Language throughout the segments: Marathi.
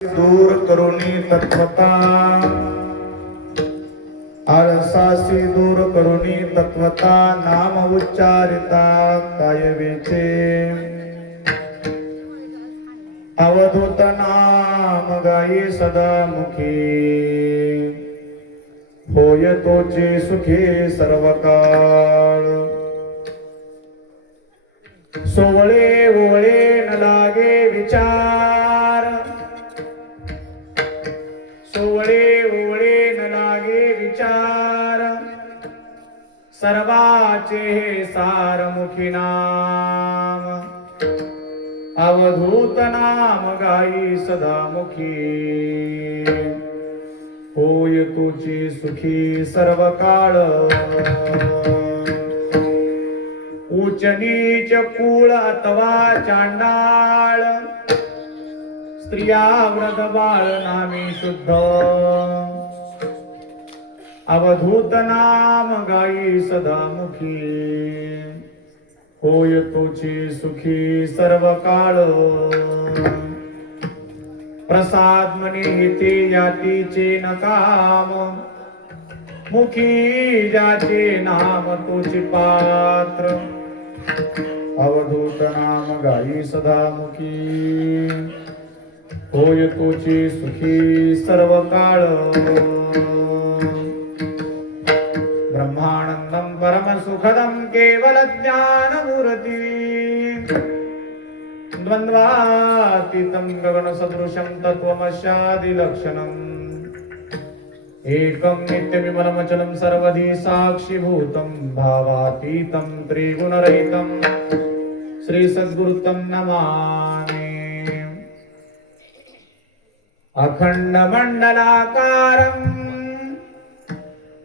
दूर करुणी तत्वता आळसासी दूर करुणी तत्वता नाम उच्चारिता कायवेचे अवधूत नाम गायी सदा मुखी होय तोचे सुखे सर्व काळ सोवळे ओवळे न लागे विचार सोवळे ओवळे न लागे विचार सर्वाचे हे सारमुखी नाम अवधूत नाम गायी सदामुखी होय तुची सुखी सर्व काळ उच्च नीच कुळ अथवा चांडाळ स्त्रिया व्रत बाळ नामी शुद्ध अवधूत नाम गायी सदामुखी होय तुची सुखी सर्व काळ प्रसाद म्हणे ते यातीचे न काम मुखी ज्याचे नाम तुची पात्र अवधूत नाम गायी सदामुखी होय तुची सुखी सर्व काळ ब्रह्मानंदं परम सुखदं केवल ज्ञानमूर्ती द्वंद्वातीतं गगन सदृशं तत्त्वमस्यादि लक्षणम् एकं नित्यविमलमचलं सर्वधी साक्षीभूतं भावातीतं त्रिगुणरहितं श्री सद्गुरुतं नमामि अखंड मंडलाकारं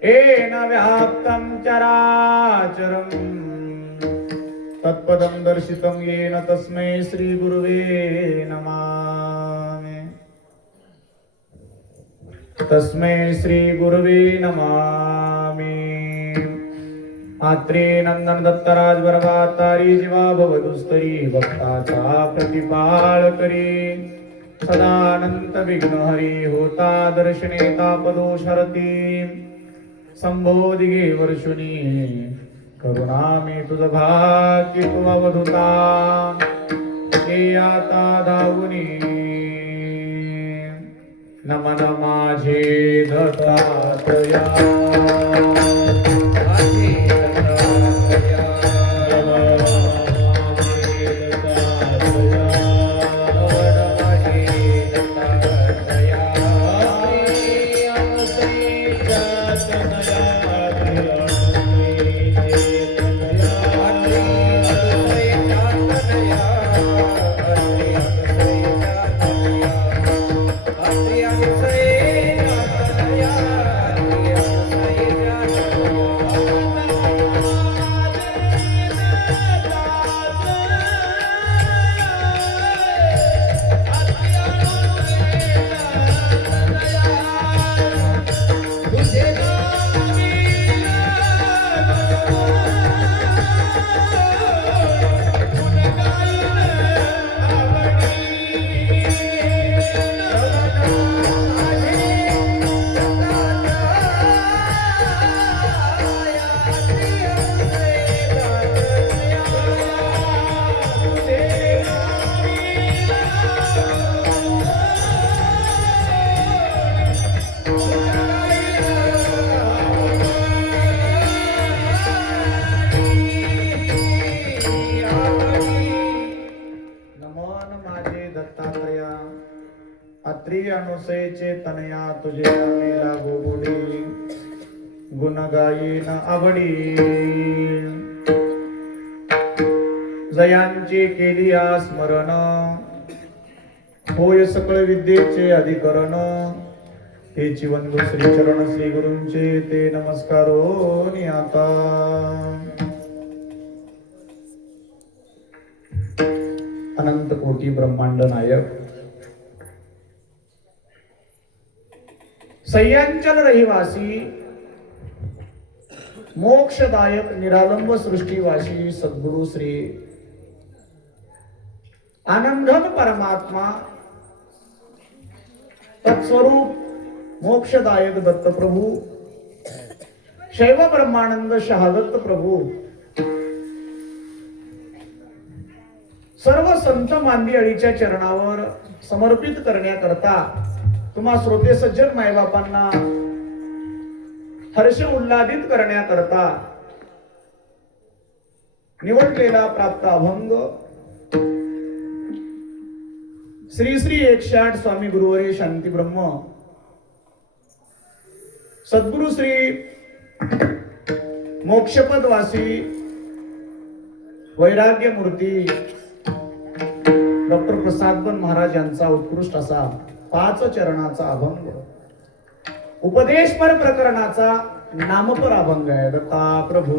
येन व्याप्तं चराचरं तत्पदं दर्शितं येन तस्मै श्री गुरुवे नमामि तस्मै श्री गुरुवे नमामि आत्रे नंदन दत्तराज बरवातारी जीवा भवदुस्तरी भक्ताचा प्रतिपाळ करी सदानंत विघ्न हरी होता दर्शने तापदोष हरती संबोधिगे वर्षुनी करुणामी तुझ भाग्य तू अवधूता हे आता धावुनी नमन माझे दत्तात्रया अनुसयचे तनया तुझे नामेला गोगुडी गुण गायीन आवडी जयांची केली स्मरण होय सकळ विद्येचे अधिकरण तेची वंदू श्री चरण श्री गुरूंचे ते नमस्कारो नियाता अनंत कोटी ब्रह्मांड नायक सह्यांचल रहिवासी मोक्षदायक निरालंब सृष्टीवासी सद्गुरु श्री आनंदघन परमात्मा तत्स्वरूप मोक्षदायक दत्तप्रभू शैव ब्रह्मानंद शहादत्त प्रभू सर्व संत मांदियाळीच्या चरणावर समर्पित करण्याकरता तुम्हा श्रोते सज्जन मायबापांना हर्ष उल्हादित करण्याकरता निवडलेला प्राप्त अभंग श्री श्री 108 स्वामी गुरुवर्य शांती ब्रह्म सद्गुरु श्री मोक्षपदवासी वैराग्य मूर्ती डॉक्टर प्रसादबन महाराज यांचा उत्कृष्ट असा 5 चरणाचा अभंग उपदेशपर प्रकरणाचा नामपर अभंग आहे. दत्ता प्रभू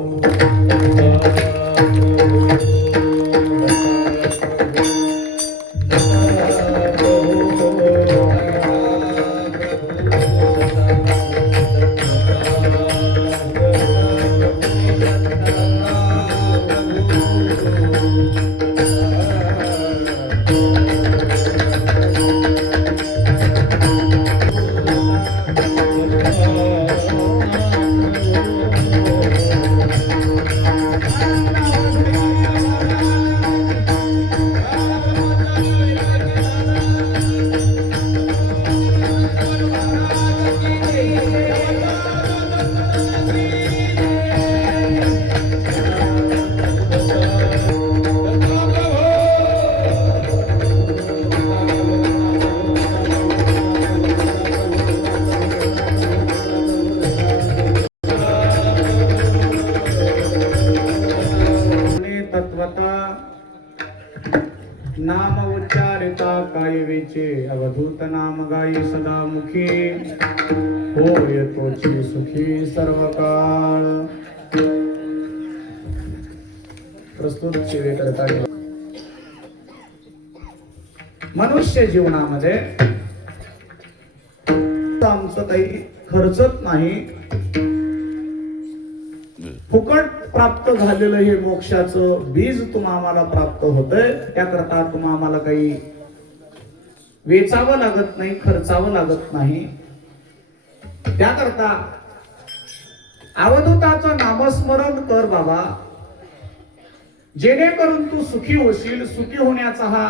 नाम उच्चारिता कायवेचे अवधूत नाम गायी सदा मुखी होय तोची सुखी सर्व काळ. प्रस्तुत सेवेकरता मनुष्य जीवनामध्ये आमचं काही खर्चत नाही, फुकट प्राप्त झालेलं हे मोक्षाचं बीज तुम्हाला प्राप्त होतंय. त्याकरता तुम्हाला काही वेचावं लागत नाही, खर्चावं लागत नाही. त्याकरता अवधूताचं नामस्मरण कर बाबा, जेणेकरून तू सुखी होशील. सुखी होण्याचा हा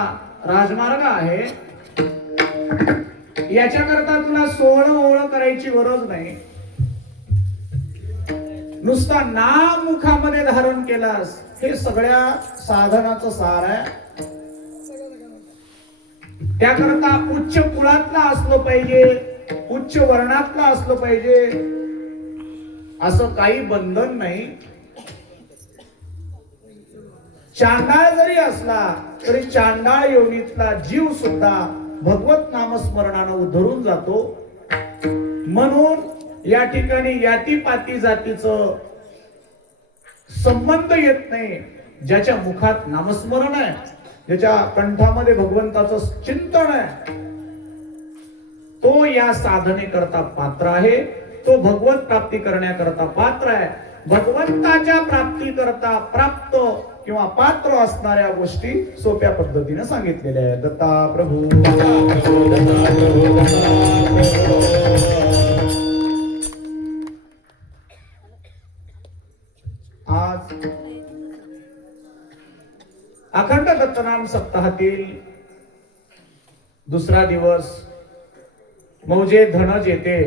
राजमार्ग आहे. याच्याकरता तुला सोहळं ओळ करायची गरज नाही. नुसता नाम मुखामध्ये धारण केलास हे सगळ्या साधनाचं सार आहे. त्याकरता उच्च कुळातला असलं पाहिजे, उच्च वर्णातला असलं पाहिजे असं काही बंधन नाही. चांडाळ जरी असला तरी चांडाळ योनीतला जीव सुद्धा भगवत नामस्मरणानं उद्धरून जातो. म्हणून या ठिकाणी यातीपाती जातीचं संबंध येत नाही. ज्याच्या मुखात नामस्मरण आहे, ज्याच्या कंठामध्ये भगवंताचं चिंतन आहे, तो या साधनेकरता पात्र आहे. तो भगवत प्राप्ती करण्याकरता पात्र आहे. भगवंताच्या प्राप्ती करता प्राप्त किंवा पात्र असणाऱ्या गोष्टी सोप्या पद्धतीने सांगितलेल्या आहेत. दत्ता प्रभू आज अखंड दत्तनाम सप्ताहातील दुसरा दिवस मौजे धनज येते.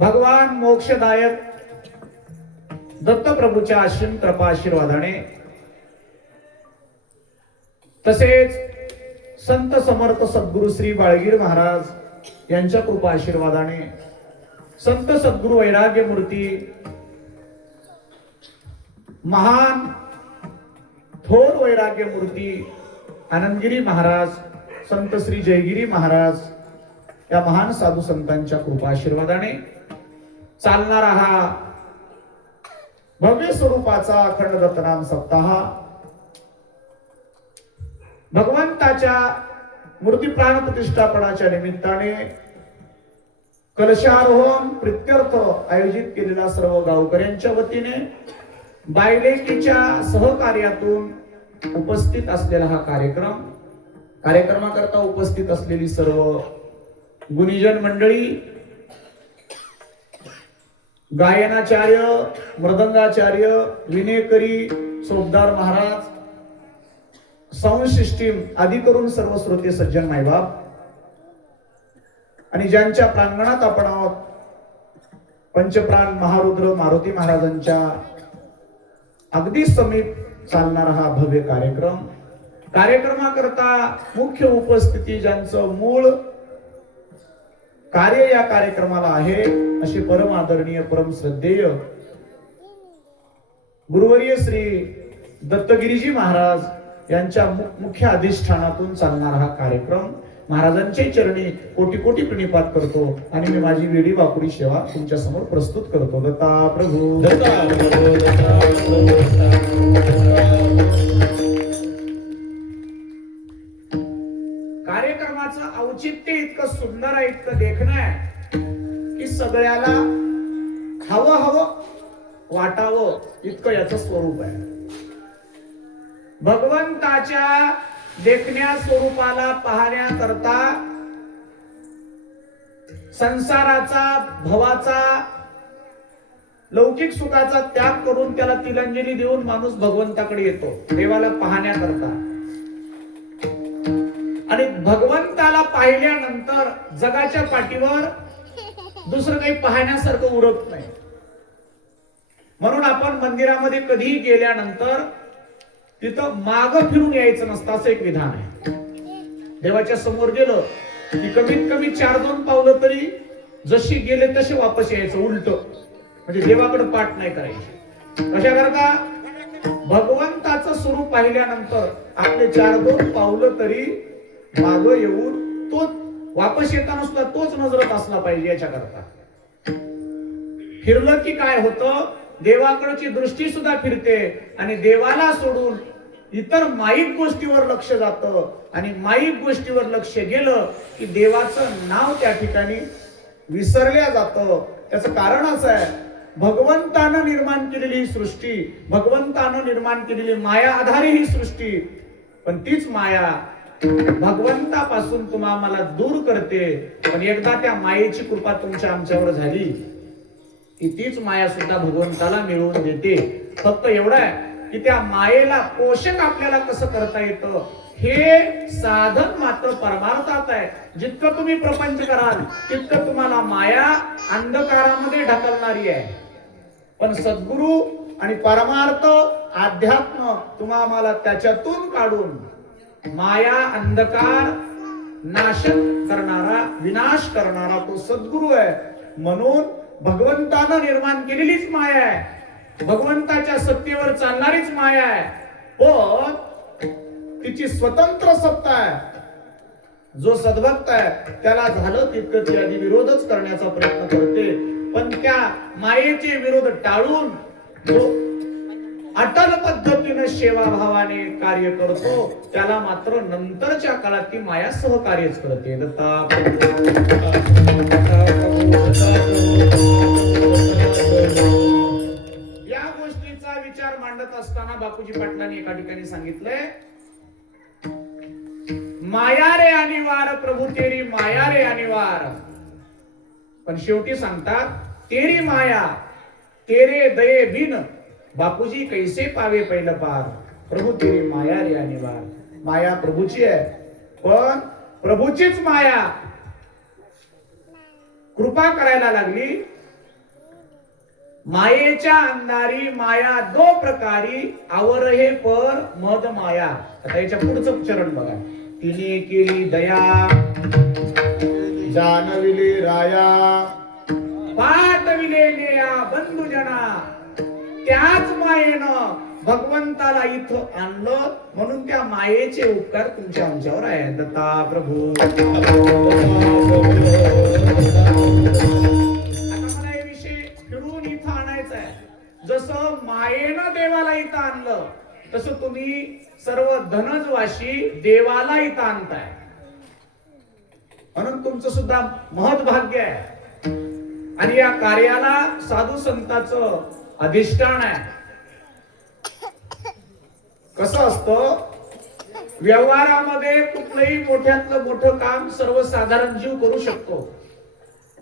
भगवान मोक्षदायक दत्तप्रभूच्या असीम कृपा आशीर्वादाने तसेच संत समर्थ सद्गुरु श्री बाळगीर महाराज यांच्या कृपा आशीर्वादाने संत सद्गुरु वैराग्य मूर्ती महान थोर वैराग्य मूर्ती आनंदगिरी महाराज, संत श्री जयगिरी महाराज या महान साधू संतांच्या कृपा आशीर्वादाने चालणारा हा भव्य स्वरूपाचा अखंड दत्तनाम सप्ताह भगवंताच्या मूर्ती प्राण प्रतिष्ठापनाच्या निमित्ताने कलशारोहण प्रित्यर्थ आयोजित केलेला सर्व गावकऱ्यांच्या वतीने बायलेकीच्या सहकार्यातून उपस्थित असलेला हा कार्यक्रम कार्यक्रमाकरता उपस्थित असलेली सर्व गुणीजन मंडळी, गायनाचार्य, मृदंगाचार्य, विनेकरी, चोपदार महाराज, साऊंड सिस्टीम आदी करून सर्व श्रोते सज्जन मायबाप आणि ज्यांच्या प्रांगणात आपण आहोत, पंचप्राण महारुद्र मारुती महाराजांच्या अगदी समीप चालणारा हा भव्य कार्यक्रमाकरता मुख्य उपस्थिती ज्यांचं मूळ कार्य या कार्यक्रमाला आहे असे परम आदरणीय परम श्रद्धेय गुरुवर्य श्री दत्तगिरीजी महाराज यांच्या मुख्य अधिष्ठानातून चालणारा हा कार्यक्रम महाराजांचे चरणी कोटी कोटी प्रणिपात करतो आणि मी माझी वेडी वाकुडी सेवा तुमच्या समोर प्रस्तुत करतो. दत्ता प्रभू, दत्ता प्रभू, दत्ता प्रभू, दत्ता प्रभू. कार्यक्रमाचं औचित्य इतकं सुंदर आहे, इतकं देखणं आहे की सगळ्याला हवं वाटावं इतकं याचं स्वरूप आहे. भगवंताच्या देखण्या स्वरूपाला पाहण्याकरता संसाराचा, भवाचा, लौकिक सुखाचा त्याग करून त्याला तिलांजली देऊन माणूस भगवंताकडे येतो देवाला पाहण्याकरता. आणि भगवंताला पाहिल्यानंतर जगाच्या पाठीवर दुसरं काही पाहण्यासारखं उरत नाही. म्हणून आपण मंदिरामध्ये कधीही गेल्यानंतर तिथं माग फिरून यायचं नसतं असं एक विधान आहे. देवाच्या समोर गेलं की कमीत कमी 4-2 पावलं तरी जशी गेले तसे वापस यायचं, उलट म्हणजे देवाकडे पाठ नाही करायची. कशा करता भगवंताचं स्वरूप पाहिल्यानंतर आपले 4-2 पावलं तरी माग येऊन तोच वापस येताना सुद्धा तोच नजरत असला पाहिजे. याच्या करता फिरलं की काय होतं, देवाकडची दृष्टी सुद्धा फिरते आणि देवाला सोडून इतर माईक गोष्टीवर लक्ष जातं आणि माईक गोष्टीवर लक्ष गेलं की देवाचं नाव त्या ठिकाणी विसरल्या जातं. त्याचं कारण असं आहे, भगवंतानं निर्माण केलेली ही सृष्टी, भगवंतानं निर्माण केलेली माया आधारे ही सृष्टी, पण तीच माया भगवंतापासून तुम्हा मला दूर करते. पण एकदा त्या मायेची कृपा तुमच्या आमच्यावर झाली की तीच माया सुद्धा भगवंताला मिळवून देते. फक्त एवढं आहे की त्या मायेला पोषक आपल्याला कसं करता येतं हे साधन मात्र परमार्थात आहे. जितकं तुम्ही प्रपंच कराल तितकं तुम्हाला माया अंधकारामध्ये ढकलणारी आहे. पण सद्गुरु आणि परमार्थ अध्यात्म तुम्हा मला त्याच्यातून काढून माया अंधकार नाश करणारा, विनाश करणारा तो सद्गुरु आहे. म्हणून भगवंतानं निर्माण केलेलीच माया आहे, भगवंताच्या सत्तेवर चालणारीच माया आहे, पण तिची स्वतंत्र सत्ता आहे. जो सद्भक्त आहे त्याला झालं तितकं ती आधी विरोधच करण्याचा प्रयत्न करते, पण त्या मायेचे विरोध टाळून जो अटल पद्धतीने सेवा भावाने कार्य करतो त्याला मात्र नंतरच्या काळात ती माया सहकार्यच करते. या गोष्टीचा विचार मांडत असताना बापूजी पाटलांनी एका ठिकाणी सांगितलंय, माया रे अनिवार प्रभू तेरी माया रे अनिवार. पण शेवटी सांगतात तेरी माया तेरे दये बिन बापूजी कैसे पावे पहिलं पार. प्रभू तेरी माया रे अनिवार. माया प्रभूची आहे, पण प्रभूचीच माया कृपा करायला लागली. मायेच्या अंधारी माया दो प्रकारी आवर हे पर मद माया. आता याच्या पुढचं चरण बघा. तिने केली दया जानविले राया पाठविले नेया बंधुजना. त्याच मायेनं भगवंताला इथं आणलं म्हणून त्या मायेचे उपकार तुमच्या आमच्यावर आहे. दत्ता प्रभू. आता मला हे विषय फिरून इथं आणायचा आहे. जसं मायेनं देवाला इथं आणलं तसं तुम्ही सर्व धनजवाशी देवाला इथं आणताय, म्हणून तुमचं सुद्धा महत्भाग्य आहे. आणि या कार्याला साधू संतांचं अधिष्ठान आहे. कसं असतं, व्यवहारामध्ये कुठलंही मोठ्यातलं मोठं काम सर्वसाधारण जीव करू शकतो,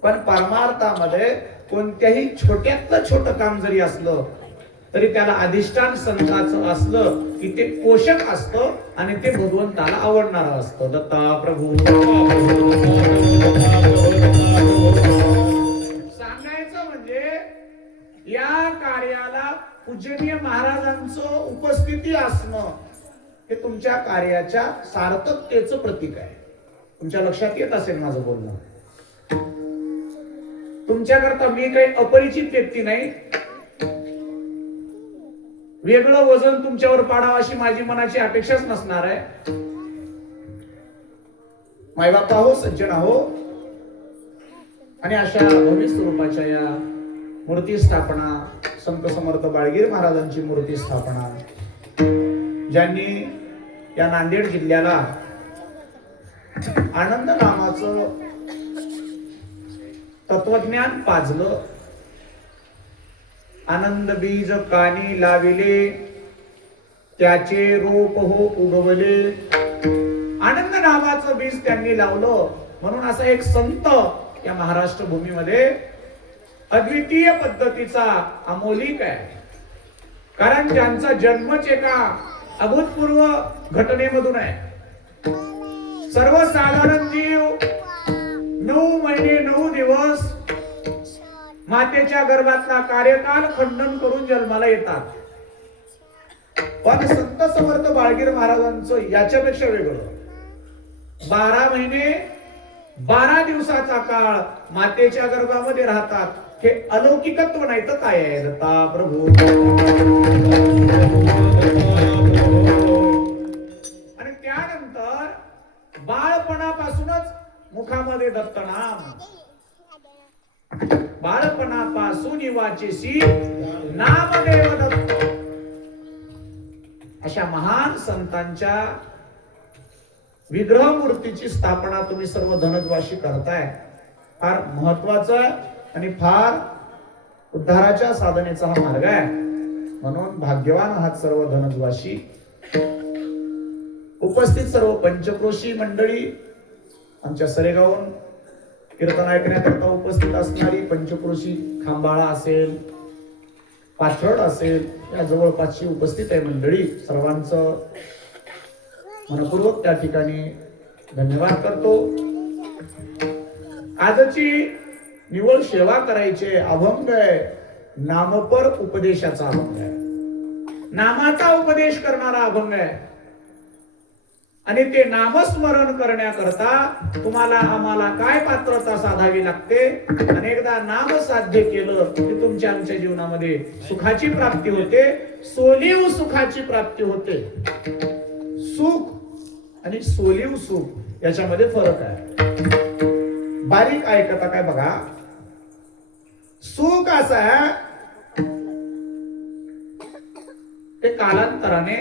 पण परमार्थामध्ये कोणत्याही छोट्यातलं छोटं काम जरी असलं तरी त्याला अधिष्ठान संताचं असलं की ते पोषक असतं आणि ते भगवंताला आवडणारं असतं. दत्ता प्रभू सांगायचं म्हणजे या कार्याला पूजनीय महाराजांचं उपस्थिती असणं हे तुमच्या कार्याच्या सार्थकतेचं प्रतीक आहे. तुमच्या लक्षात येत असेल माझं बोलणं. तुमच्याकरता मी काही अपरिचित व्यक्ती नाही. वेगळं वजन तुमच्यावर पाडावं अशी माझी मनाची अपेक्षाच नसणार आहे. मायबापा हो, सज्जन हो, आणि अशा भव्य स्वरूपाच्या या मूर्ती स्थापना, संत समर्थ बाळगीर महाराजांची मूर्ती स्थापना, ज्यांनी या नांदेड जिल्ह्याला आनंद नामाचं तत्वज्ञान पाजलं, आनंद बीज कानी लाविले, त्याचे रोप हो उगवले. आनंद नामाचं बीज त्यांनी लावलं म्हणून असा एक संत या महाराष्ट्र भूमीमध्ये अद्वितीय पद्धतीचा अमोलिक आहे. कारण त्यांचा जन्मच एका अभूतपूर्व घटनेमधून आहे. सर्वसाधारण जीव 9 महिने 9 दिवस मातेच्या गर्भातला कार्यकाल खंडन करून जन्माला येतात. पण संत समर्थ बाळगीर महाराजांचं याच्यापेक्षा वेगळं. 12 महिने 12 दिवसाचा काळ मातेच्या गर्भामध्ये राहतात. हे अलौकिकत्व नाही तर काय आहे? दत्ता प्रभू. आणि त्यानंतर बाळपणापासूनच मुखामध्ये दत्तनाम, बाळपणापासून वाचेसी नामदेव दत्त. अशा महान संतांच्या विग्रह मूर्तीची स्थापना तुम्ही सर्व धनद्वाशी करताय. फार महत्वाचा आणि फार उद्धाराच्या साधनेचा हा मार्ग आहे. म्हणून भाग्यवान आहात सर्व धनद्वाशी. उपस्थित सर्व पंचक्रोशी मंडळी, आमच्या सरेगावून कीर्तन ऐकण्याकरता उपस्थित असणारी पंचक्रोशी, खांबाळा असेल, पाथरड असेल, या जवळपासची उपस्थित आहे मंडळी, सर्वांचं मनपूर्वक त्या ठिकाणी धन्यवाद करतो. आजची निवळ सेवा करायचे अभंग आहे, नामपर उपदेशाचा अभंग आहे. नामाचा उपदेश करणारा अभंग आहे. आणि ते नामस्मरण करण्याकरता तुम्हाला आम्हाला काय पात्रता साधावी लागते? अनेकदा नाम साध्य केलं की तुमच्या आमच्या जीवनामध्ये सुखाची प्राप्ती होते, सोलीव सुखाची प्राप्ती होते. सुख आणि सोलीव सुख याच्यामध्ये फरक आहे. बारीक ऐकता काय बघा. सुख असं आहे ते कालांतराने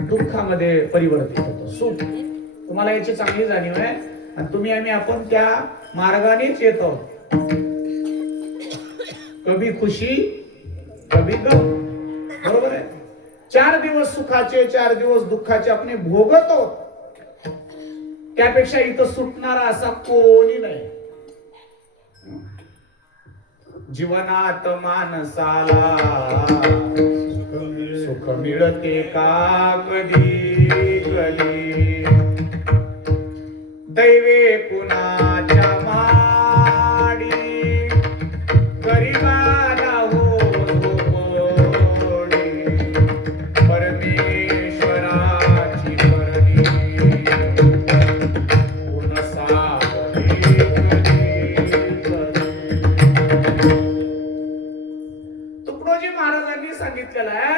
दुःखामध्ये परिवर्तित होतं. सुख तुम्हाला याची चांगली जाणीव आहे आणि तुम्ही आम्ही आपण त्या मार्गानेच येतो. कभी खुशी कभी गम, बरोबर आहे. 4 दिवस सुखाचे 4 दिवस दुःखाचे आपण भोगतो. त्यापेक्षा इथं सुटणारा असा कोणी नाही. जीवनात माणसाला सुख मिळते का कधी कधी, दैवे कुणाच्या माडी गरीबाला हो झोपडी, परमेश्वराची करणी पुनसावली कधी. तुकडोजी महाराजांनी सांगितलेलं आहे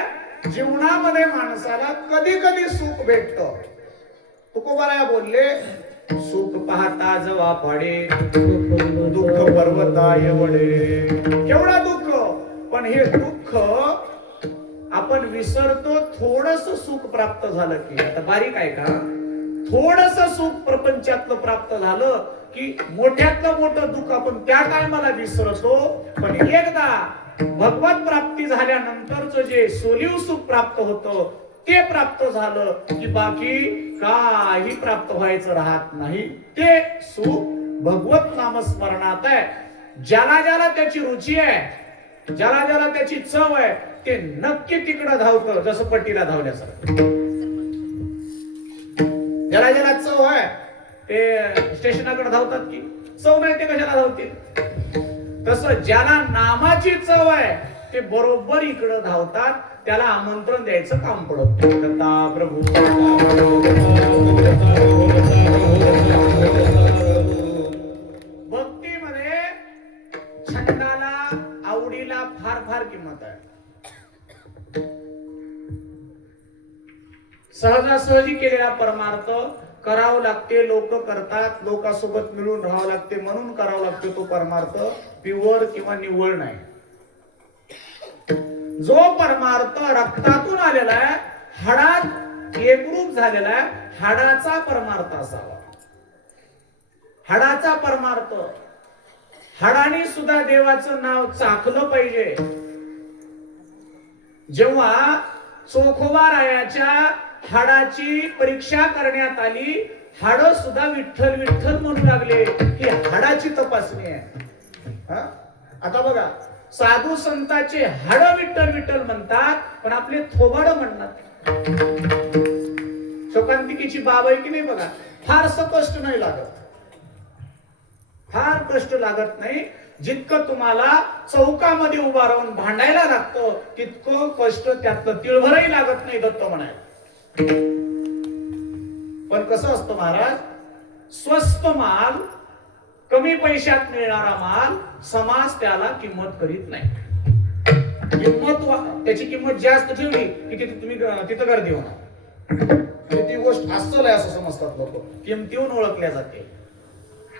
जीवनामध्ये माणसाला कधी कधी सुख भेटतं. तुकोबाराया बोलले, सुख पाहता जवा पाडे दुःख पर्वता एवढे. केवढा दुःख, पण हे दुःख आपण विसरतो थोडस सुख प्राप्त झालं की. आता बारीक आहे का, थोडस सुख प्रपंचातलं प्राप्त झालं की मोठ्यातलं मोठं दुःख आपण त्या टायमाला विसरतो. पण एकदा भगवत प्राप्ती झाल्यानंतरच जे सोलीव सुख प्राप्त होतं ते प्राप्त झालं की बाकी काही प्राप्त व्हायचं राहत नाही. ते सुख भगवत नामस्मरणात आहे. ज्याला ज्याला त्याची रुची आहे, ज्याला ज्याला त्याची चव आहे, ते नक्की तिकडं धावतं, जसं पट्टीला धावल्यासारखं. ज्याला ज्याला चव आहे ते स्टेशनाकडे धावतात की, चव नाही ते कशाला धावतील. तसं ज्याला नामाची चव आहे ते बरोबर इकडं धावतात. त्याला आमंत्रण द्यायचं काम पडत. प्रभू भक्तीमध्ये छंदाला, आवडीला फार फार किंमत आहे. सहजासहजी केलेला परमार्थ करावं लागते, लोक करतात, लोकांसोबत मिळून राहावं लागते म्हणून करावं लागते. तो परमार्थ प्युअर किंवा निव्वळ नाही. जो परमार्थ रक्तातून आलेला आहे, हाडात एकरूप झालेला आहे, हाडाचा परमार्थ असावा. हाडाचा परमार्थ. हाडाने सुद्धा देवाचं नाव चाखलं पाहिजे. जेव्हा चोखोबारायाच्या हाडाची परीक्षा करण्यात आली, हाड सुद्धा विठ्ठल विठ्ठल म्हणू लागले. ही हाडाची तपासणी आहे. आता बघा, साधू संतांचे हाड विठ्ठल विठ्ठल म्हणतात, पण आपले थोबाड म्हणतात. शोकांतिकेची बाब आहे की नाही बघा, फारसं कष्ट नाही लागत. फार कष्ट लागत नाही. जितकं तुम्हाला चौकामध्ये उभा राहून भांडायला लागतं, तितकं कष्ट त्यातलं तिळभरही लागत नाही दत्त म्हणायला. पण कसं असतं महाराज, स्वस्त माल, कमी पैशात मिळणारा माल समाज त्याला किंमत करीत नाही. त्याची किंमत जास्त ठेवली की तिथं गर्दी होणार. ती गोष्ट अस्सल आहे असं समजतात लोक, किमतीहून ओळखल्या जाते.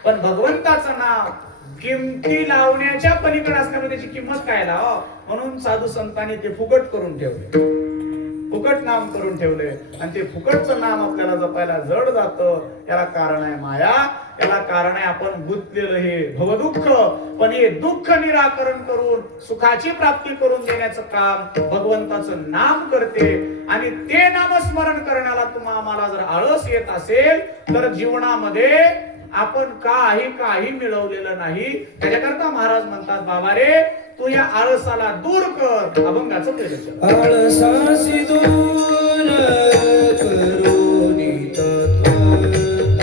पण भगवंताचं नाव किमती लावण्याच्या पलीकडे असल्यामुळे त्याची किंमत काय लाव, म्हणून साधू संतांनी ते फुकट करून ठेवले. फुकट नाम करून ठेवले आणि ते फुकटचं नाम आपल्याला जपायला जड जातं. याला कारण आहे माया, याला कारण आहे आपण गुंतलेलं हे भवदुःख. पण हे दुःख निराकरण करून सुखाची प्राप्ती करून देण्याचं काम भगवंताचं नाम करते. आणि ते नामस्मरण करण्याला आम्हाला जर आळस येत असेल तर जीवनामध्ये आपण काही मिळवलेलं नाही. त्याच्याकरता महाराज म्हणतात, बाबा रे, तू या आळसाला दूर कर. अभंगाचं प्रदर्शन. आळसासी दूर करुनी तत्वता,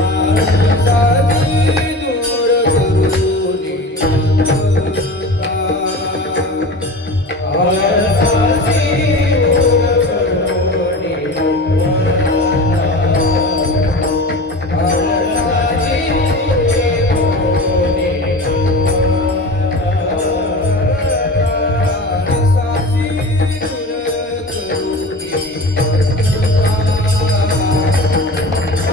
आळसासी दूर करुनी तत्वता, आळसासी दूर करुनी तत्वता, आळसासी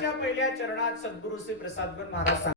देवाच्या पहिल्या चरणात सद्गुरु श्री प्रसादगण महाराज